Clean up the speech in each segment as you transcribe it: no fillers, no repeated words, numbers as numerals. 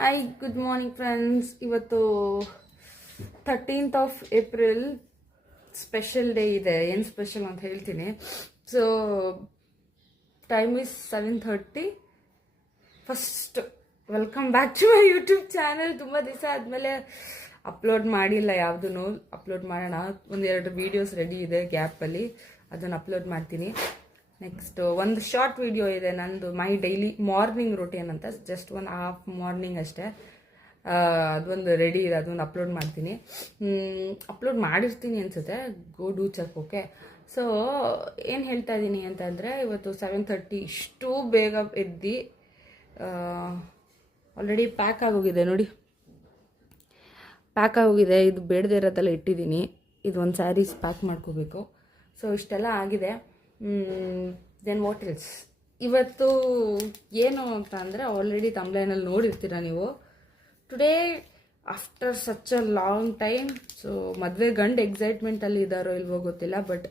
Hi good morning friends. ಇವತ್ತು 13th of April special day ಇದೆ. ಏನು ಸ್ಪೆಷಲ್ ಅಂತ ಹೇಳ್ತೀನಿ. So time is 7:30. First welcome back to my YouTube channel. ತುಂಬ ದಿವಸ ಆದಮೇಲೆ ಅಪ್ಲೋಡ್ ಮಾಡಿಲ್ಲ, ಯಾವುದೂ ಅಪ್ಲೋಡ್ ಮಾಡೋಣ. ಒಂದೆರಡು ವೀಡಿಯೋಸ್ ರೆಡಿ ಇದೆ ಗ್ಯಾಪಲ್ಲಿ, ಅದನ್ನು ಅಪ್ಲೋಡ್ ಮಾಡ್ತೀನಿ. ನೆಕ್ಸ್ಟ್ ಒಂದು ಶಾರ್ಟ್ ವಿಡಿಯೋ ಇದೆ ನಂದು, ಮೈ ಡೈಲಿ ಮಾರ್ನಿಂಗ್ ರೂಟೀನ್ ಅಂತ, ಜಸ್ಟ್ ಒಂದು ಹಾಫ್ ಮಾರ್ನಿಂಗ್ ಅಷ್ಟೇ. ಅದೊಂದು ರೆಡಿ ಇದೆ, ಅದೊಂದು ಅಪ್ಲೋಡ್ ಮಾಡ್ತೀನಿ. ಅಪ್ಲೋಡ್ ಮಾಡಿರ್ತೀನಿ ಅನಿಸುತ್ತೆ, ಗೋ ಡೂ ಚೆಕ್. ಓಕೆ, ಸೊ ಏನು ಹೇಳ್ತಾ ಇದ್ದೀನಿ ಅಂತಂದರೆ, ಇವತ್ತು 7:30 ಇಷ್ಟು ಬೇಗ ಎದ್ದು ಆಲ್ರೆಡಿ ಪ್ಯಾಕ್ ಆಗೋಗಿದೆ ನೋಡಿ, ಪ್ಯಾಕ್ ಆಗೋಗಿದೆ. ಇದು ಬೇಡದೇ ಇರೋದೆಲ್ಲ ಇಟ್ಟಿದ್ದೀನಿ. ಇದು ಒಂದು ಸ್ಯಾರೀಸ್ ಪ್ಯಾಕ್ ಮಾಡ್ಕೋಬೇಕು. ಸೊ ಇಷ್ಟೆಲ್ಲ ಆಗಿದೆ. Then what else? ಇವತ್ತು ಏನು ಅಂತ ಅಂದರೆ, ಆಲ್ರೆಡಿ ತಮ್ಲೈನಲ್ಲಿ ನೋಡಿರ್ತೀರ ನೀವು. Today after such a long time, so ಮದುವೆ ಗಂಡು ಎಕ್ಸೈಟ್ಮೆಂಟಲ್ಲಿ ಇದ್ದಾರೋ ಇಲ್ವೋ ಗೊತ್ತಿಲ್ಲ, ಬಟ್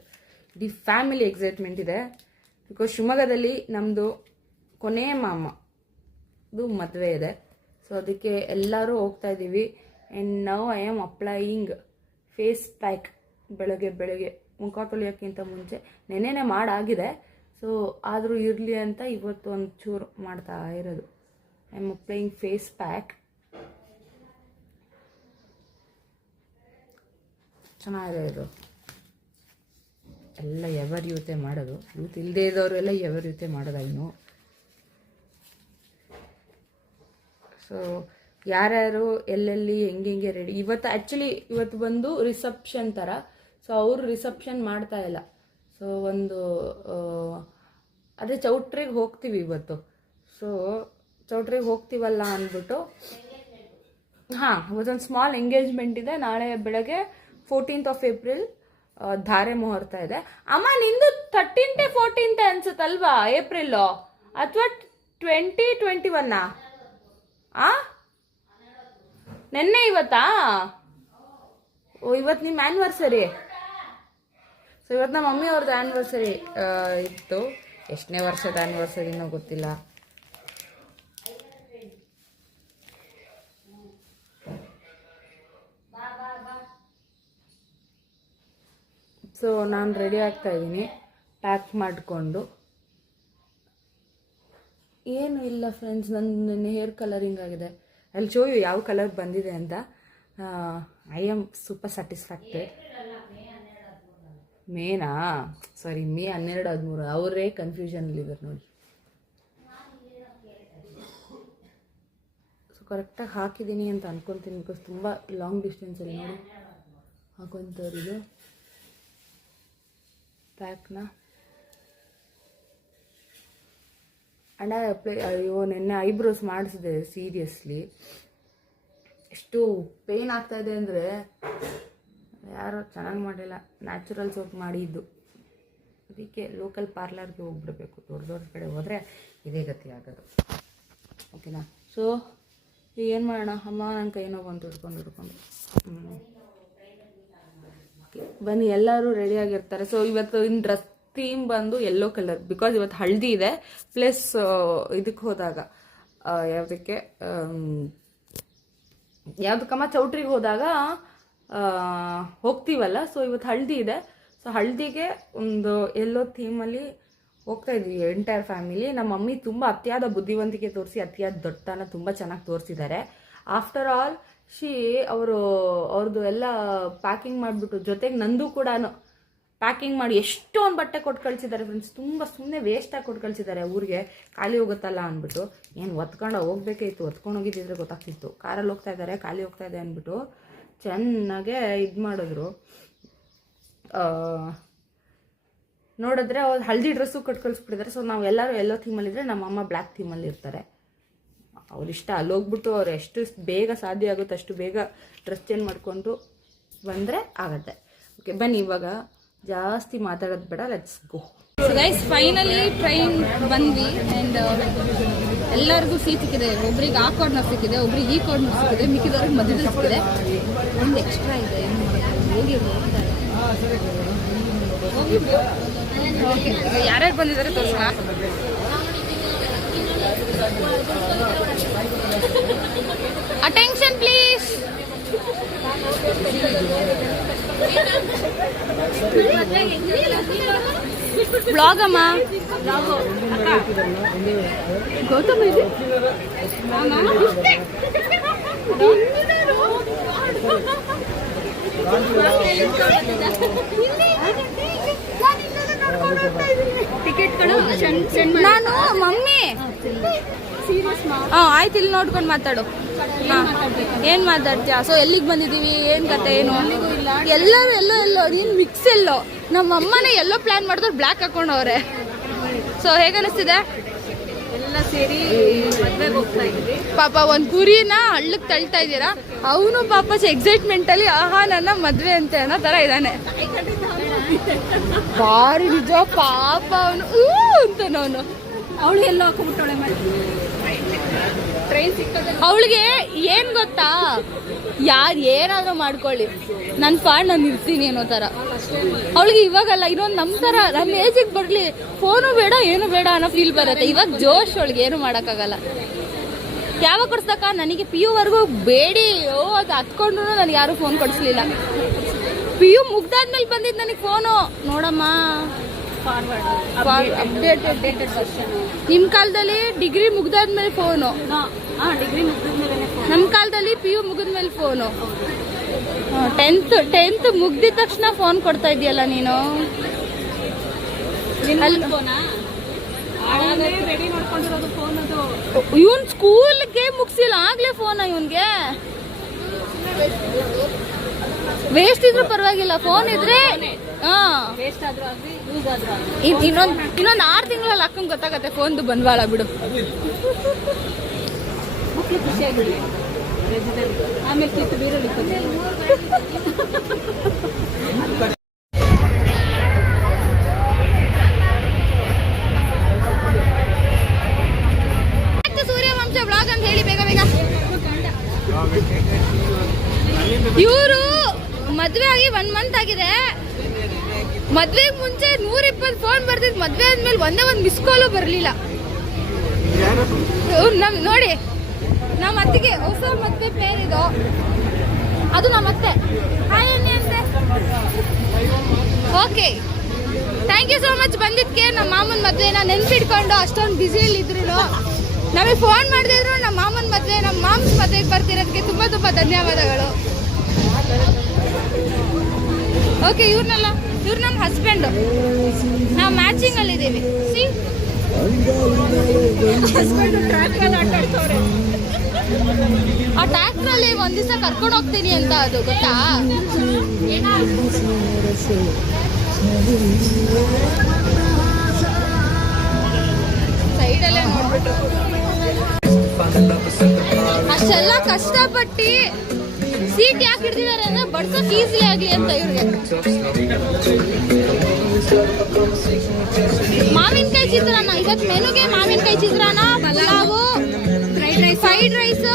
ಇಡೀ ಫ್ಯಾಮಿಲಿ ಎಕ್ಸೈಟ್ಮೆಂಟ್ ಇದೆ. ಬಿಕಾಸ್ ಶಿವಮೊಗ್ಗದಲ್ಲಿ ನಮ್ಮದು ಕೊನೆ ಮಾಮದು ಮದುವೆ ಇದೆ. ಸೊ ಅದಕ್ಕೆ ಎಲ್ಲರೂ ಹೋಗ್ತಾ ಇದ್ದೀವಿ. And now I am applying face pack. ಬೆಳಗ್ಗೆ ಮುಖ ತೊಳೆಯೋಕ್ಕಿಂತ ಮುಂಚೆ ನೆನೆನೇ ಮಾಡಾಗಿದೆ. ಸೊ ಆದರೂ ಇರಲಿ ಅಂತ ಇವತ್ತು ಒಂದು ಚೂರು ಮಾಡ್ತಾ ಇರೋದು. I am applying face pack. ಚೆನ್ನಾಗಿದೆ ಇದು. ಎಲ್ಲ ಎವರ್ ಯೂತೆ ಮಾಡೋದು, ಯೂತ್ ಇಲ್ಲದೆ ಇದ್ದವರೆಲ್ಲ ಎವರ್ ಯೂತೆ ಮಾಡೋದು. ಇನ್ನು ಸೊ ಯಾರ್ಯಾರು ಎಲ್ಲೆಲ್ಲಿ ಹೆಂಗೆ ರೆಡಿ. ಇವತ್ತು ಬಂದು ರಿಸೆಪ್ಷನ್ ಥರ. ಸೊ ಅವರು ರಿಸೆಪ್ಷನ್ ಮಾಡ್ತಾ ಇಲ್ಲ. ಸೊ ಒಂದು ಅದೇ ಚೌಟ್ರಿಗೆ ಹೋಗ್ತೀವಿ ಇವತ್ತು. ಸೊ ಚೌಟ್ರಿಗೆ ಹೋಗ್ತೀವಲ್ಲ ಅಂದ್ಬಿಟ್ಟು, ಹಾಂ, ಇವತ್ತೊಂದು ಸ್ಮಾಲ್ ಎಂಗೇಜ್ಮೆಂಟ್ ಇದೆ. ನಾಳೆ ಬೆಳಗ್ಗೆ 14th of April ಧಾರೆ ಮುಹೂರ್ತ ಇದೆ. ಅಮ್ಮ ನಿಂದು 13th 14th ಅನ್ಸುತ್ತಲ್ವಾ ಏಪ್ರಿಲ್, ಅಥವಾ 2021? ನೆನ್ನೆ ಇವತ್ತಾ? ಓ, ಇವತ್ತು ನಿಮ್ಮ ಆ್ಯನಿವರ್ಸರಿ. ಸೊ ಇವತ್ತು ನಮ್ಮ ಮಮ್ಮಿ ಅವ್ರದ್ದು ಆ್ಯನಿವರ್ಸರಿ ಇತ್ತು. ಎಷ್ಟನೇ ವರ್ಷದ ಆ್ಯನಿವರ್ಸರಿನೋ ಗೊತ್ತಿಲ್ಲ. ಸೊ ನಾನು ರೆಡಿ ಆಗ್ತಾ ಇದ್ದೀನಿ, ಪ್ಯಾಕ್ ಮಾಡಿಕೊಂಡು. ಏನು ಇಲ್ಲ ಫ್ರೆಂಡ್ಸ್, ನನ್ನ ಹೇರ್ ಕಲರಿಂಗ್ ಆಗಿದೆ. ಅಲ್ಲಿ ಶೋ ಯು ಯಾವ ಕಲರ್ ಬಂದಿದೆ ಅಂತ. I am super satisfacted. ಮೇನಾ? ಸಾರಿ, ಮೇ 12-13. ಅವರೇ ಕನ್ಫ್ಯೂಷನಲ್ಲಿದ್ದಾರೆ ನೋಡಿ. ಸೊ ಕರೆಕ್ಟಾಗಿ ಹಾಕಿದ್ದೀನಿ ಅಂತ ಅನ್ಕೊತೀನಿ. ಬಿಕಾಸ್ ತುಂಬ ಲಾಂಗ್ ಡಿಸ್ಟೆನ್ಸಲ್ಲಿ ನೋಡಿ ಹಾಕೊತವ್ರಿದು ಪ್ಯಾಕ್ನ. ಆ್ಯಂಡ್ ಅಯ್ಯೋ, ನೆನ್ನೆ ಐಬ್ರೋಸ್ ಮಾಡಿಸಿದೆ. ಸೀರಿಯಸ್ಲಿ ಎಷ್ಟು ಪೇಯ್ನ್ ಆಗ್ತಾಯಿದೆ ಅಂದರೆ, ಯಾರೋ ಚೆನ್ನಾಗಿ ಮಾಡಿಲ್ಲ, ನ್ಯಾಚುರಲ್ ಸೋಪ್ ಮಾಡಿದ್ದು. ಅದಕ್ಕೆ ಲೋಕಲ್ ಪಾರ್ಲರ್ಗೆ ಹೋಗ್ಬಿಡ್ಬೇಕು. ದೊಡ್ಡ ಕಡೆ ಹೋದರೆ ಇದೇ ಗತಿ ಆಗೋದು. ಓಕೆನಾ? ಸೊ ಈಗ ಏನು ಮಾಡೋಣ? ಅಮ್ಮ ನನ್ನ ಕೈ ನೋವು ಬಂತು ಹಿಡ್ಕೊಂಡು. ಬನ್ನಿ, ಎಲ್ಲರೂ ರೆಡಿಯಾಗಿರ್ತಾರೆ. ಸೊ ಇವತ್ತು ಇನ್ನು ಡ್ರೆಸ್ ಥೀಮ್ ಬಂದು ಯೆಲ್ಲೋ ಕಲರ್. ಬಿಕಾಸ್ ಇವತ್ತು ಹಳದಿ ಇದೆ. ಪ್ಲಸ್ ಇದಕ್ಕೆ ಹೋದಾಗ ಯಾವುದಕ್ಕಮ್ಮ ಚೌಟ್ರಿಗೆ ಹೋದಾಗ ಹೋಗ್ತೀವಲ್ಲ. ಸೊ ಇವತ್ತು ಹಳದಿ ಇದೆ. ಸೊ ಹಳದಿಗೆ ಒಂದು ಯೆಲ್ಲೋ ಥೀಮಲ್ಲಿ ಹೋಗ್ತಾ ಇದ್ವಿ ಎಂಟೈರ್ ಫ್ಯಾಮಿಲಿ. ನಮ್ಮ ಮಮ್ಮಿ ತುಂಬ ಅತಿಯಾದ ಬುದ್ಧಿವಂತಿಕೆ ತೋರಿಸಿ, ಅತಿಯಾದ ದೊಡ್ಡತನ ತುಂಬ ಚೆನ್ನಾಗಿ ತೋರಿಸಿದ್ದಾರೆ. ಆಫ್ಟರ್ ಆಲ್ ಅವ್ರದ್ದು ಎಲ್ಲ ಪ್ಯಾಕಿಂಗ್ ಮಾಡಿಬಿಟ್ಟು, ಜೊತೆಗೆ ನಂದು ಕೂಡ ಪ್ಯಾಕಿಂಗ್ ಮಾಡಿ ಎಷ್ಟೊಂದು ಬಟ್ಟೆ ಕೊಟ್ಟು ಕಳಿಸಿದ್ದಾರೆ ಫ್ರೆಂಡ್ಸ್. ತುಂಬ ಸುಮ್ಮನೆ ವೇಸ್ಟಾಗಿ ಕೊಟ್ಟು ಕಳಿಸಿದ್ದಾರೆ. ಊರಿಗೆ ಖಾಲಿ ಹೋಗುತ್ತಲ್ಲ ಅಂದ್ಬಿಟ್ಟು. ಏನು ಒತ್ಕೊಂಡು ಹೋಗ್ಬೇಕಾಯ್ತು, ಒತ್ಕೊಂಡು ಹೋಗಿದ್ದಿದ್ರೆ ಗೊತ್ತಾಗ್ತಿತ್ತು. ಕಾರಲ್ಲಿ ಹೋಗ್ತಾ ಇದ್ದಾರೆ, ಖಾಲಿ ಹೋಗ್ತಾ ಇದೆ ಅಂದ್ಬಿಟ್ಟು ಚೆನ್ನಾಗೆ ಇದು ಮಾಡಿದ್ರು. ನೋಡಿದ್ರೆ ಅವ್ರು ಹಳದಿ ಡ್ರೆಸ್ಸು ಕೊಟ್ಟು ಕಳಿಸ್ಬಿಟ್ಟಿದ್ದಾರೆ. ಸೊ ನಾವು ಎಲ್ಲರೂ ಎಲ್ಲೋ ಥೀಮಲ್ಲಿದ್ದರೆ, ನಮ್ಮಮ್ಮ ಬ್ಲ್ಯಾಕ್ ಥೀಮಲ್ಲಿ ಇರ್ತಾರೆ. ಅವ್ರಿಷ್ಟ. ಅಲ್ಲಿ ಹೋಗ್ಬಿಟ್ಟು ಅವ್ರು ಎಷ್ಟು ಬೇಗ ಸಾಧ್ಯ ಆಗುತ್ತೆ ಅಷ್ಟು ಬೇಗ ಡ್ರೆಸ್ ಚೇಂಜ್ ಮಾಡಿಕೊಂಡು ಬಂದರೆ ಆಗುತ್ತೆ. ಓಕೆ, ಬನ್ನಿ, ಇವಾಗ ಜಾಸ್ತಿ ಮಾತಾಡೋದು ಬೇಡ, let's go. So guys, finally train ಬಂದ್ವಿ. ಆ್ಯಂಡ್ ಎಲ್ಲರಿಗೂ ಸೀಟ್ ಸಿಕ್ಕಿದೆ. ಒಬ್ರಿಗೆ ಆ ಕಾರ್ನರ್ ಸಿಕ್ಕಿದೆ, ಒಬ್ರಿಗೆ ಈ ಕಾರ್ನರ್ ಸಿಕ್ಕಿದೆ, ಮಿಕ್ಕಿದವ್ರಿಗೆ ಮಧ್ಯದಲ್ಲಿ ಸಿಕ್ಕಿದೆ. ಒಂದು ಎಕ್ಸ್ಟ್ರಾ ಇದೆ. ಓಕೆ, ಯಾರ್ಯಾರು ಬಂದಿದ್ದಾರೆ ತೋರಿಸೋಣ. ಬ್ಲಾಗ್ ಅಮ್ಮ ಗೌತಮ್ ಇದೆ ನಾನು ಮಮ್ಮಿ ಆಯ್ತು ಇಲ್ಲಿ ನೋಡ್ಕೊಂಡು ಮಾತಾಡು. ಏನ್ ಮಾತಾಡ್ತೀಯ? ಸೊ ಎಲ್ಲಿಗೆ ಬಂದಿದೀವಿ, ಏನ್ ಕತೆ, ಏನು ಎಲ್ಲರೂ ಎಲ್ಲೋ ನೀನ್ ಮಿಕ್ಸ್ ಎಲ್ಲೋ. ನಮ್ಮ ಅಮ್ಮನೇ ಎಲ್ಲೋ ಪ್ಲಾನ್ ಮಾಡಿದ್ರು ಬ್ಲ್ಯಾಕ್ ಹಾಕೊಂಡವ್ರೆ. ಸೊ ಹೇಗನಿಸ್ತಿದೆ? ಎಲ್ಲ ಸೇರಿ ಮದ್ವೆಗೆ ಹೋಗ್ತಾ ಇದ್ವಿ. ಪಾಪ ಒಂದ್ ಕುರಿನ ಹಳ್ಳಕ್ ತಳ್ತಾ ಇದ್ದೀರಾ. ಅವನು ಪಾಪ ಎಕ್ಸೈಟ್ಮೆಂಟ್ ಅಲ್ಲಿ ಆಹಾ ನನ್ನ ಮದ್ವೆ ಅಂತ ಅನ್ನೋ ತರ ಇದ್ದಾನೆ. ಭಾರಿ ನಿಜ ಪಾಪ ಅವನು ಅಂತನವನು. ಅವಳು ಎಲ್ಲೋ ಹಾಕೊಂಡ್ಬಿಟ್ಟವಳೆ ಟ್ರೈನ್ ಸಿಕ್ಕದ. ಅವಳಿಗೆ ಏನ್ ಗೊತ್ತಾ, ಯಾರು ಏನಾದ್ರೂ ಮಾಡ್ಕೊಳ್ಳಿ ನನ್ನ ಪಾಡ್ ನಾನು ಇರ್ತೀನಿ ಅನ್ನೋ ತರ. ಅವಳಿಗೆ ಇವಾಗಲ್ಲ, ಇನ್ನೊಂದು ನಮ್ಮ ತರ ನಮ್ಮ ಏಜಿಗೆ ಬರ್ಲಿ ಫೋನು ಬೇಡ ಏನು ಬೇಡ ಅನ್ನೋ ಫೀಲ್ ಬರುತ್ತೆ. ಇವಾಗ ಜೋಶ್ ಅವಳಿಗೆ ಏನು ಮಾಡೋಕ್ಕಾಗಲ್ಲ. ಯಾವಾಗ ಕೊಡ್ಸಕ್ಕ? ನನಗೆ PU ವರ್ಗೂ ಬೇಡಿ ಅದು ಹತ್ಕೊಂಡ್ರು ನನಗೆ ಯಾರು ಫೋನ್ ಕೊಡಿಸ್ಲಿಲ್ಲ. PU ಮುಗ್ದಾದ್ಮೇಲೆ ಬಂದಿದ್ದು ನನಗೆ ಫೋನು. ನೋಡಮ್ಮ ಅಪ್ಡೇಟೆಡ್ ವರ್ಷನ್. ನಿಮ್ಮ ಕಾಲದಲ್ಲಿ ಡಿಗ್ರಿ ಮುಗ್ದಾದ್ಮೇಲೆ ಫೋನು, ಡಿಗ್ರಿ ಮುಗಿದ್ಮೇಲೆ ನಮ್ಮ ಕಾಲದಲ್ಲಿ PU ಮುಗಿದ್ಮೇಲೆ ಫೋನು. 10th ಮುಗ್ದಿದ ತಕ್ಷಣ ಫೋನ್ ಕೊಡ್ತಾ ಇದೆಯಲ್ಲ ನೀನು. ರೆಡಿ ಮಾಡ್ಕೊಂಡಿರೋದು ಫೋನ್. ಅದು ಇವನ್ ಸ್ಕೂಲ್ಗೆ ಮುಗಿಸಿಲ್ಲ ಆಗ್ಲೇ ಫೋನ್. ಇವನ್ಗೆ ವೇಸ್ಟ್ ಇದ್ರೂ ಪರವಾಗಿಲ್ಲ, ಫೋನ್ ಇದ್ರೆ ವೇಸ್ಟ್ ಆದ್ರೂ ಆಗ್ಲಿ ಯೂಸ್ ಆದ್ರೂ ಇನ್ನೊಂದು 6 ತಿಂಗಳಲ್ಲಿ ಅಕ್ಕಂಗೆ ಗೊತ್ತಾಗತ್ತೆ ಫೋನ್ದು ಬಂದ್ವಾಳ ಬಿಡು. ಮಕ್ಳು ಖುಷಿಯಾಗಿರ್ಲಿ. ಆಮೇಲೆ ಕಿತ್ತು ಬೀರಲ್ಲಿ ಸೂರ್ಯವಂಶ ಬ್ಲಾಗ್ ಅಂತ ಹೇಳಿ ಬೇಗ ಬೇಗ. ಇವರು ಮದ್ವೆ ಆಗಿ 1 ಮಂತ್ ಆಗಿದೆ. ಮದ್ವೆಗೆ ಮುಂಚೆ 120 ಫೋನ್ ಬರ್ತಿದ್. ಮದ್ವೆ ಆದ್ಮೇಲೆ ಒಂದೇ ಒಂದು ಮಿಸ್ ಕಾಲು ಬರ್ಲಿಲ್ಲ. ನೋಡಿ ನಮ್ಮ ಅತ್ತಿಗೆ ಹೊಸ ಮತ್ತೆ ಪೇರಿದು, ಅದು ನಮ್ಮ ಅತ್ತೆ. ಹಾಯ್ ಅನ್ನಿ ಅಂತೆ. Okay, thank you so much ಬಂದಿದ್ಕೆ. ನಮ್ಮ ಮಾಮನ ಮದ್ವೆನ ನೆನ್ಪಿಟ್ಕೊಂಡು ಅಷ್ಟೊಂದು ಬ್ಯುಸಿಯಲ್ಲಿ ಇದ್ರು ನಮಗೆ ಫೋನ್ ಮಾಡದಿದ್ರು ನಮ್ಮ ಮಾಮನ ಮದ್ವೆಗೆ ಬರ್ತಿರೋದಕ್ಕೆ ತುಂಬಾ ತುಂಬಾ ಧನ್ಯವಾದಗಳು. ಓಕೆ, ಇವ್ರು ನಮ್ಮ ಹಸ್ಬೆಂಡು. ನಾವು ಮ್ಯಾಚಿಂಗ್ ಅಲ್ಲಿ ಇದ್ದೀವಿ. ಸಿ ಆ ಟ್ರ್ಯಾಕ್ಟರ್ ಅಲ್ಲಿ ಒಂದ್ ದಿವಸ ಕರ್ಕೊಂಡು ಹೋಗ್ತೀನಿ ಅಂತ, ಅದು ಗೊತ್ತಾ? ಸೈಡಲ್ಲೇ ನೋಡ್ಬಿಟ್ಟು ಅಷ್ಟೆಲ್ಲ ಕಷ್ಟಪಟ್ಟು ಸೀಟ್ ಯಾಕೆ ಹಿಡ್ದಿದ್ದಾರೆ ಅಂದ್ರೆ ಬಡ್ಸೋಕ್ ಈಸಿ ಆಗ್ಲಿ ಅಂತ ಇವ್ರಿಗೆ. ಮಾವಿನಕಾಯಿ ಚಿತ್ರಾನ್ನ ಇವತ್ತು ಮೆನುಗೆ. ಮಾವಿನಕಾಯಿ ಚಿತ್ರಾನ್ನ, ಪಲಾವು, ಫ್ರೈಡ್ ರೈಸ್,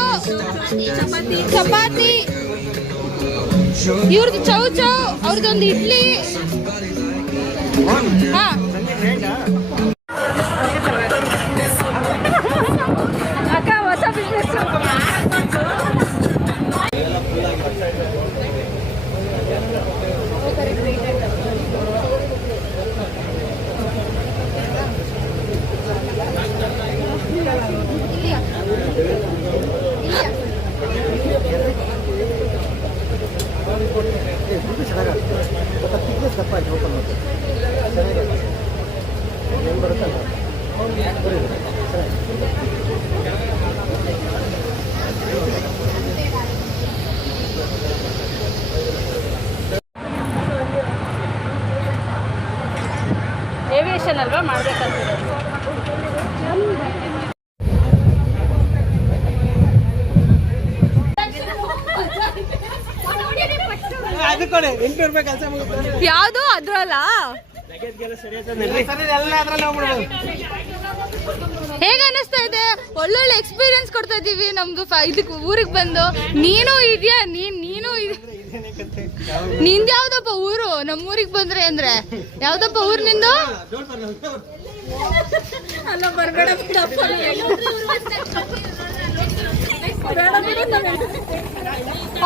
ಚಪಾತಿ, ಇವ್ರದ್ದು ಚೌ ಅವ್ರದ್ದೊಂದು ಇಡ್ಲಿ. ಹಾ, ಅಕ್ಕ ಹೊಸ ಬಿಸ್ನೆಸ್. ಏವಿಯೇಷನ್ ಅಲ್ವಾ ಮಾಡ್ಬೇಕಂತಿರೋದು. ಯಾವುದು ಅದ್ರಲ್ಲ. ಹೇಗ ಅನಿಸ್ತಾ ಇದೆ? ಒಳ್ಳೊಳ್ಳೆ ಎಕ್ಸ್ಪೀರಿಯನ್ಸ್ ಕೊಡ್ತಾ ಇದೀವಿ. ನಮ್ದು ಇದಕ್ಕೆ ಊರಿಗೆ ಬಂದು ನೀನು ಇದೆಯಾ? ನೀನು ನಿಂದ ಯಾವ್ದಪ್ಪ ಊರು? ನಮ್ಮೂರಿಗೆ ಬಂದ್ರೆ ಅಂದ್ರೆ ಯಾವ್ದಪ್ಪ ಊರು ನಿಂದು? ಅಲ್ಲ ಬರ್ಬೇಡ.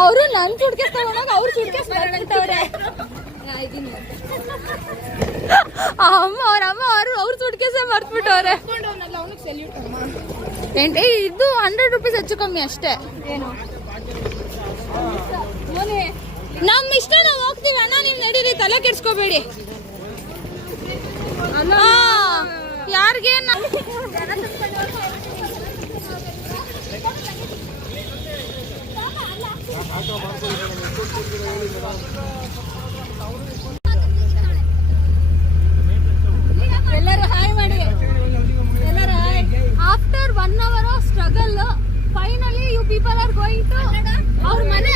ಅವರು ನನ್ ಸುಟ್ಕೇಸ್ ತಗೊಂಡಾಗ ಅವ್ರು ಸುಟ್ಕೇಸ್ ಬರ್ಬಿಟ್ಟವ್ರೆ. ಅಮ್ಮ ಅವ್ರ ಸುಟ್ಕೇಸೆ ಮರ್ತ್ಬಿಟ್ಟವ್ರೆ. ಇದು 100 ರೂಪೀಸ್ ಹೆಚ್ಚು ಕಮ್ಮಿ ಅಷ್ಟೇ. ನಮ್ ಇಷ್ಟ ನಾವು ಹೋಗ್ತೀವಿ ಅಣ್ಣ, ನೀವ್ ನಡೀರಿ, ತಲೆ ಕೆಡ್ಸ್ಕೋಬೇಡಿ. ಯಾರಿಗೆ ಎಲ್ಲರೂ ಹಾಯ್ ಮಾಡಿ. ಎಲ್ಲರೂ hi. After 1 hour of struggle, finally you people are going to our ಮನೆ.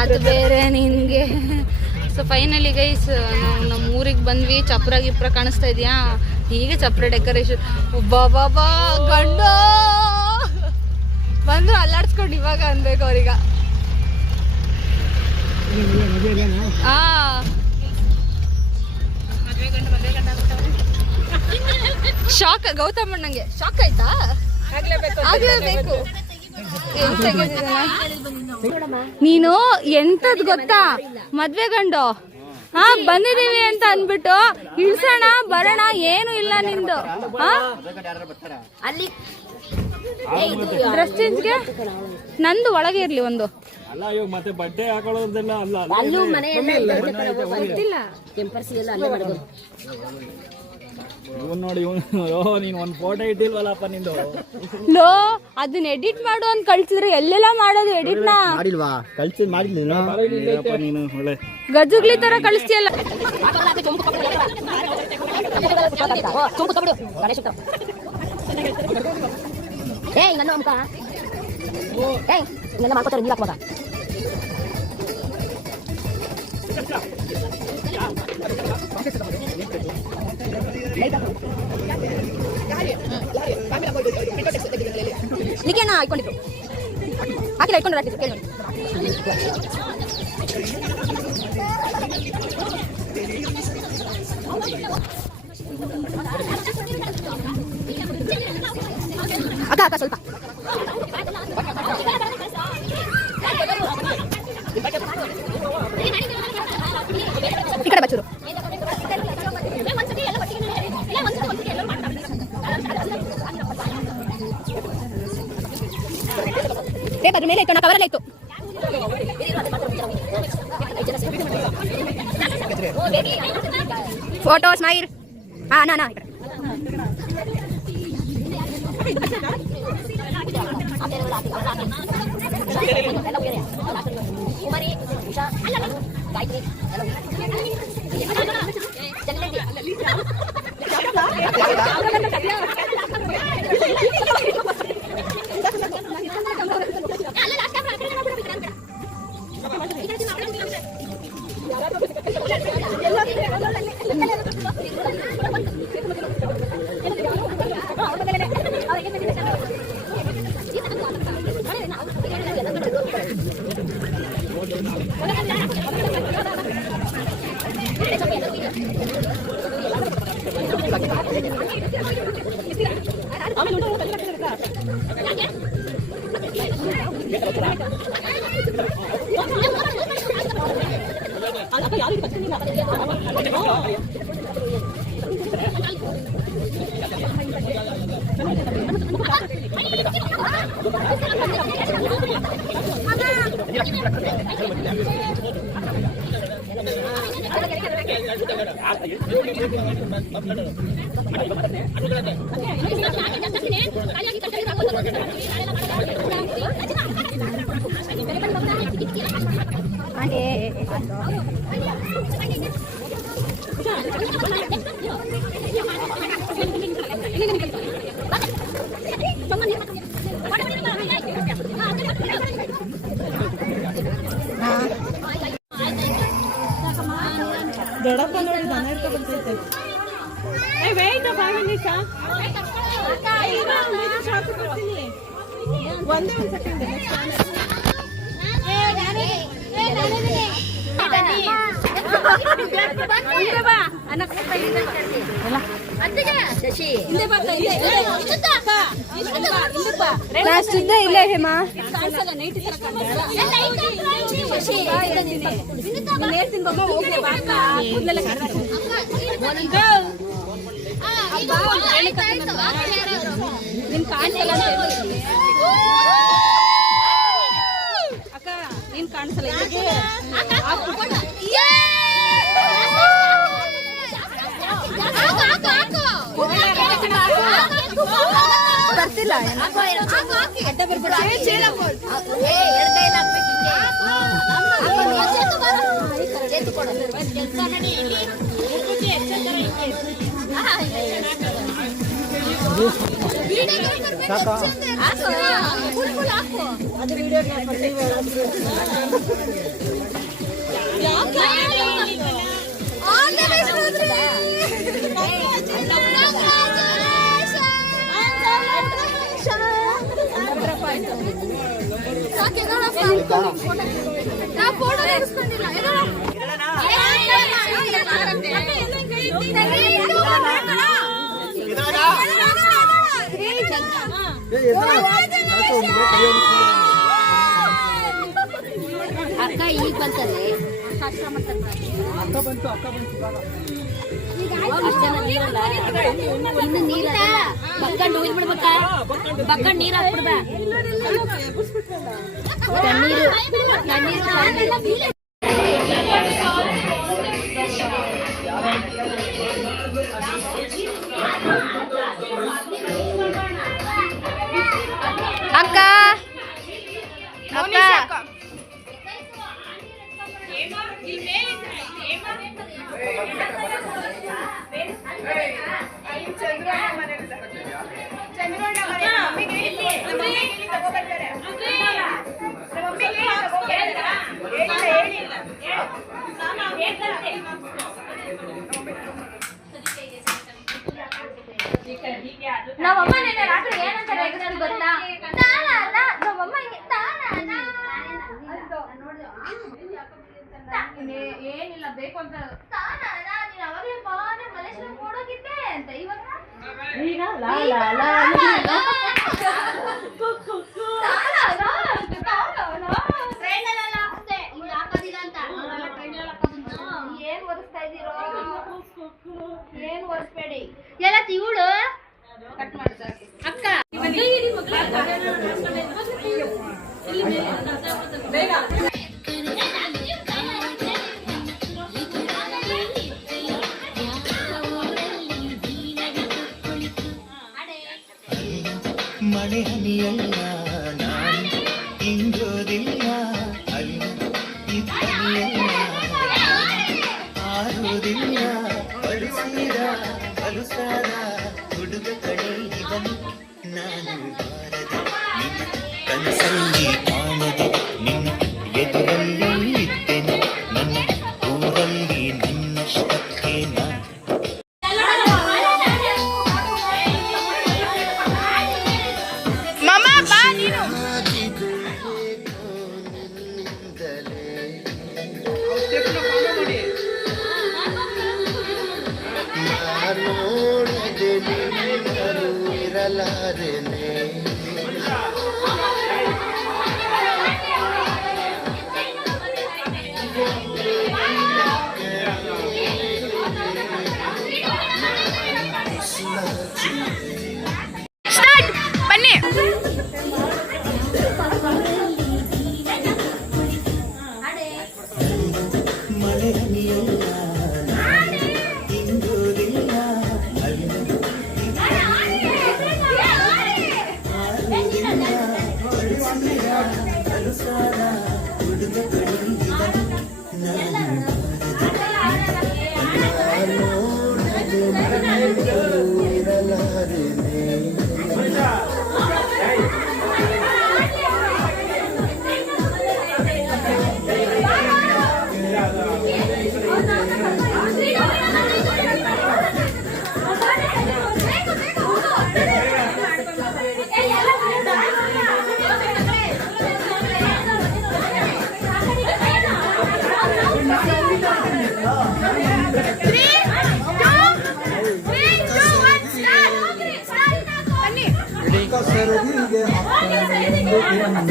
ಅದು ಬೇರೆ ನಿನ್ಗೆ. ಸೊ ಫೈನಲಿ ಗೈಸ್ ನಾವು ನಮ್ಮ ಊರಿಗೆ ಬಂದ್ವಿ. ಚಪ್ರ ಗಿಪ್ರ ಕಾಣಿಸ್ತಾ ಇದೆಯಾ? ಹೀಗೆ ಚಪ್ರ ಡೆಕೋರೇಷನ್. ಬಾಬಾ ಗಂಡ ಬಂದು ಅಲ್ಲಾಡ್ಸ್ಕೊಂಡು ಇವಾಗ ಅನ್ಬೇಕು ಅವ್ರೀಗ. ಶಾಕ್ ಗೌತಮಣ್ಣಂಗೆ ಶಾಕ್ ಆಯ್ತಾ? ಆಗ್ಲೇಬೇಕು. ನೀನು ಎಂತದ್ ಗೊತ್ತಾ, ಮದ್ವೆ ಗಂಡು ಬಂದಿದೀವಿ ಅಂತ ಅನ್ಬಿಟ್ಟು ಇಳ್ಸೋಣ ಬರೋಣ ಏನು ಇಲ್ಲ ನಿಂದು. ಡ್ರೆಸ್ ಚೇಂಜ್ಗೆ ನಂದು ಒಳಗೆ ಇರ್ಲಿ ಒಂದು. ಮತ್ತೆ ಬಟ್ಟೆ ಹಾಕೊಳ್ಳೋದೆಲ್ಲ ನೋಡಿ ನೀನ್ ಒಂದ್ ಫೋಟೋ ಇಟ್ಟಿಲ್ವಲ್ಲಪ್ಪ ನಿಂದು. ಲೋ ಅದನ್ನ ಎಡಿಟ್ ಮಾಡು ಅಂತ ಕಳ್ಸಿದ್ರೆ ಎಲ್ಲೆಲ್ಲ ಮಾಡೋದು ಎಡಿಟ್ ನ ಮಾಡಿಲ್ವಾ? ಮಾಡಿಲ್ಲ ನೀನು ಒಳ್ಳೆ ಗಜುಗ್ಲಿ ತರ ಕಳಿಸ್ತೀಯಲ್ಲ. ನಿಖೇನ ಇಟ್ಕೊಂಡಿದ್ರು ಹಾಕಿಲ್ಲ, ಇಟ್ಕೊಂಡು ಕೇಳಿ ನೋಡಿ. ಅಕ್ಕ ಸ್ವಲ್ಪ ಈ ಕಡೆ ಬಚ್ಚೂರು. ಪೇಪರ್ ಮೇಲೆ ಇತ್ತು, ಕವರಲ್ಲೇ ಇತ್ತು. Photo smile. ನಾ ದೊಡ್ಡಪ್ಪ ನೋಡಿ ದನ ಇರ್ತಾ ಬರ್ತೈತೆ. ಒಂದೇ ಒಂದು ಸೆಕೆಂಡ್ ಹಿಂದೆ ಬಾ ಅನಕ್ಷತ ಹಿಂದೆ ಬಾ ಅತ್ತಿಗೆ ಶಶಿ ಹಿಂದೆ ಬಾ ಲಾಸ್ಟ್ ಇದ್ದ ಇಲ್ಲೇ ಹೇಮಾ ಕಾಣಿಸಲ್ಲ ನೈಟ್ ತರ ಕಾಣಿಸಲ್ಲ ಶಶಿ ನೀನ್ ಹೇಳ್ತೀನಿ ಬಮ್ಮ ಹೋಗಿ ಬಾ ಕೂದಲೆಲ್ಲ ನಿನ್ ಕಾಣಿಸಲ್ಲ ಅಂತ ಹೇಳ್ತೀನಿ ಅಕ್ಕ ನೀನ್ ಕಾಣಿಸಲ್ಲ ಬರ್ತಿಲ್ಲ ಅಕ್ಕ ಈಗ ಬಂತಲ್ಲಿ ಇನ್ನು ನೀರಲ್ಲ ಬಕ್ಕಂಡು ಉಯ್ದು ಬಿಡ್ಬೇಕ ಬಕ್ಕಂಡು ನೀರ್ ಹಾಕ್ಬಿಡ್ಬ ಅಕ್ಕ ಅಕ್ಕ ನಮ್ಮಮ್ಮ ನಿನ್ನೆ ರಾತ್ರಿ ಏನಂತ ರೇಗಿಸ್ತು ಗೊತ್ತಾ? ತಾನಲ್ಲ, ನಮ್ಮಮ್ಮ ಹಿಂಗೆ ತಾನಲ್ಲ ಏನಿಲ್ಲ ಬೇಕು ಅಂತ ತಾನಲ್ಲ, ನೀನು ಅವಾಗಲೇ ಬಾನೆ ಮಲೇಶ್ವರ ಕೊಡೋಗಿದ್ದೆ ಅಂತ ಇವಾಗ ಏನ್ ಒರೆಸ್ತಾ ಇದ್ದೀರೋ ಏನ್ ಒರೆಸ್ಬೇಡಿ ಎಲ್ಲ ಇವಳು ಕಟ್ ಮಾಡ್ತಾರೆ ಅಕ್ಕ ಮಳೆ ಹನಿಯಲ್ಲ ನಾನು ಇಂಗೋದಿಲ್ಲ ಅಲ್ಲ ಇದ್ದನಿಯಲ್ಲ ಆರುವುದಿಲ್ಲ ಅಳಿಸಿದ ಅಲುಸಾದ ಹುಡುಗ ಕಡೆ ಇವನು ನಾನು ಬಾರದ ನಿನ್ನ ಕನಸಲ್ಲಿ ಕಾಣದೆ ನಿನ್ನ ಎದುರಲ್ಲಿ ಇದ್ದೆನು ನನ್ನ ಊರಲ್ಲಿ ನಿನ್ನಷ್ಟಕ್ಕೆ ನಾನು ನೋಡಿದೆ ನಿನ್ನರು ಇರಲಾರೆನೆ ಬನ್ನಿ ಮಳೆ ಹನಿಯಲ್ಲ ಇಂಗೋದಿಲ್ಲ ಅಲ್ಲ ಬೆರಗಿಗೆ ಹಾಕ್ತಾರೆ ಎಂದು Tiranga.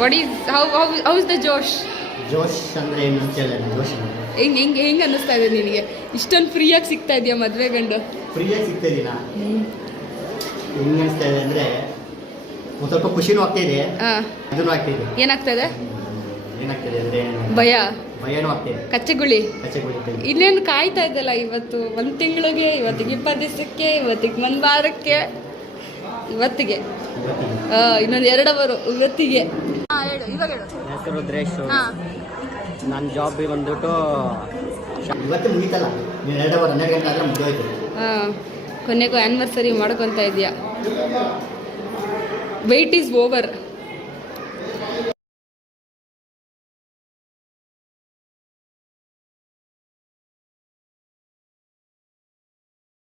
What is how is the ಜೋಶ್? ಜೋಶ್ ಅಂದರೆ ಏನು ಅಂತ ಹೇಳಿದ್ರೆ ಜೋಶ್ ಹೆಂಗೆ ಅನ್ನಿಸ್ತಾ ಇದೆ ನಿನಗೆ? ಇಷ್ಟೊಂದು ಫ್ರೀಯಾಗಿ ಸಿಗ್ತಾ ಇದೆಯಾ ಮದುವೆ ಗಂಡು? ಫ್ರೀಯಾಗಿ ಸಿಗ್ತಾಯಿದ್ದೀನ. ಹೆಂಗೆ ಅನಿಸ್ತಾ ಇದೆ ಅಂದರೆ ಒಂದು ಸ್ವಲ್ಪ ಖುಷಿನೂ ಆಗ್ತಾಯಿದೆ, ಇದನ್ನು ಆಗ್ತಾಯಿದೆ. ಏನಾಗ್ತದೆ? ಏನಾಗ್ತದೆ ಅಂದರೆ ಭಯನೂ ಆಗ್ತಾಯಿದೆ. ಕಚ್ಚೆಗುಳಿ ಕಚ್ಚೆಗುಳಿ ಇನ್ನೇನು ಕಾಯ್ತಾ ಇದ್ದಲ್ಲ ಇವತ್ತು 1 ತಿಂಗಳಿಗೆ, ಇವತ್ತಿಗೆ 20 ದಿವಸಕ್ಕೆ, ಇವತ್ತಿಗೆ 1 ವಾರಕ್ಕೆ, ಇವತ್ತಿಗೆ ಇನ್ನೊಂದು 2 ಅವರು ಇವತ್ತಿಗೆ. ಹೇಳು ಇವಾಗ ಹೇಳು. ಹೆಸರು ರುದ್ರೇಶ್. ನನ್ನ ಜಾಬ್ ಬಂದ್ಬಿಟ್ಟು ಇವತ್ತು ಮುಗೀತಲ್ಲ, 2 ಅವರ್ 12 ಗಂಟೆ ಆದರೆ ಮುಗಿದೋಯ್ತು. ಕೊನೆಗೂ ಆ್ಯನಿವರ್ಸರಿ ಮಾಡ್ಕೊತಾ ಇದೆಯಾ? Wait is over.